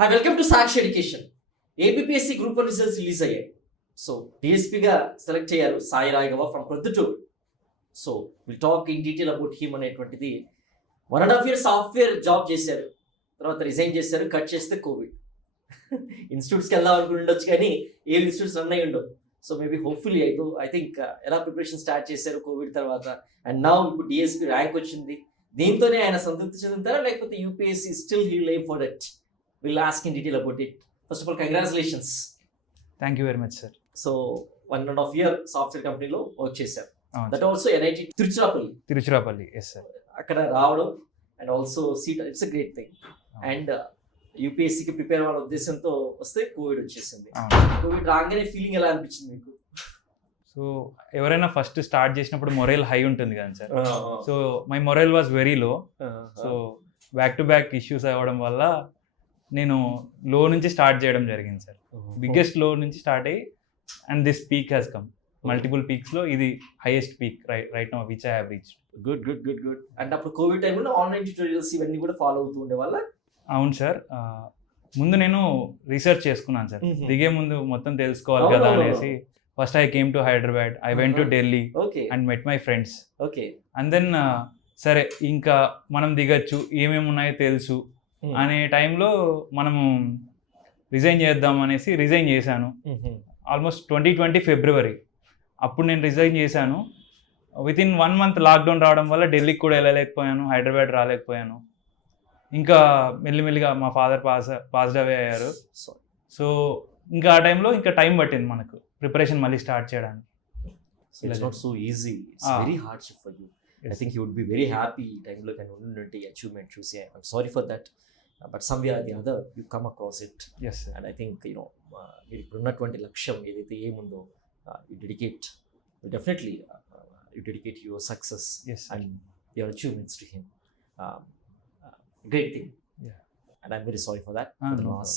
Hi welcome to Sakshi education. APSC group 1 results release అయ్యాయి. So డిఎస్పీగా select అయ్యారు Sai Raghava from Proddatur. So will talk in detail about him అనేటువంటిది. 1.5 years software job చేశారు, తర్వాత resign చేశారు. Cut చేస్తే Covid. ఇన్స్టిట్యూట్స్కి వెళ్దాం అనుకుని ఉండొచ్చు కానీ ఏ ఇన్స్టిట్యూట్స్ రన్ అయ్యి ఉండవు. So maybe hopefully I think ఎలా ప్రిపరేషన్ స్టార్ట్ చేశారు కోవిడ్ తర్వాత, అండ్ నౌ ఇప్పుడు డిఎస్పీ ర్యాంక్ వచ్చింది. దీంతోనే ఆయన సంతృప్తి చెందుతారా లేకపోతే UPSC still he live for that? Will ask in detail about it. First of all congratulations. Thank you very much sir. So 1.5 year software కంపెనీలో వర్క్ చేశారు. That also NIT Tiruchirappalli yes sir. అక్కడ రావడం and also seat, it's a great thing. And యూపీఎస్సీకి prepare అవ్వాలనే ఉద్దేశంతో వస్తే Covid వచ్చేసింది. Covid రాగానే feeling ఎలా అనిపించింది మీకు? సో ఎవరైనా ఫస్ట్ స్టార్ట్ చేసినప్పుడు మొరైల్ హై ఉంటుంది కదా sir. So my morale was very low. So back to back issues అవ్వడం వల్ల నేను లో నుంచి స్టార్ట్ చేయడం జరిగింది సార్. బిగ్గెస్ట్ లో నుంచి స్టార్ట్ అయ్యి and this peak has come. Multiple peaks లో ఇది highest peak right now which I have reached. Good. And అప్పుడు కోవిడ్ టైంలో ఆన్లైన్ ట్యూటోరియల్స్ ఇవన్నీ కూడా ఫాలో అవుతూ ఉండే వాళ్ళ? అవును సార్. ముందు నేను రీసెర్చ్ చేసుకున్నాను సార్. దిగే ముందు మొత్తం తెలుసుకోవాలి కదా అనేసి first I came to Hyderabad, I went to Delhi and met my friends. And then సరే ఇంకా మనం దిగచ్చు, ఏమేమి ఉన్నాయో తెలుసు అనే టైంలో మనము రిజైన్ చేద్దాం అనేసి రిజైన్ చేశాను. ఆల్మోస్ట్ 2020 ఫిబ్రవరి అప్పుడు నేను రిజైన్ చేశాను. విత్ ఇన్ 1 month లాక్డౌన్ రావడం వల్ల ఢిల్లీకి కూడా వెళ్ళలేకపోయాను, హైదరాబాద్ రాలేకపోయాను. ఇంకా మెల్లిమెల్లిగా మా ఫాదర్ పాస్డ్ అవే అయ్యారు. సో ఇంకా ఆ టైంలో ఇంకా టైం పట్టింది మనకు ప్రిపరేషన్ మళ్ళీ స్టార్ట్ చేయడానికి. It's not so easy. It's very hardship for you. I think you would be very happy ఈ టైంలో కానీ ఉన్నటువంటి అచీవ్మెంట్ చూసి. I'm sorry for that. But somewhere or the other you come across it. Yes sir. And I think మీరు ఇప్పుడు ఉన్నటువంటి లక్ష్యం ఏదైతే ఏముందో you dedicate, definitely you dedicate your success and your achievements to him. Great thing. Yeah. And I'm very sorry for that, for the loss.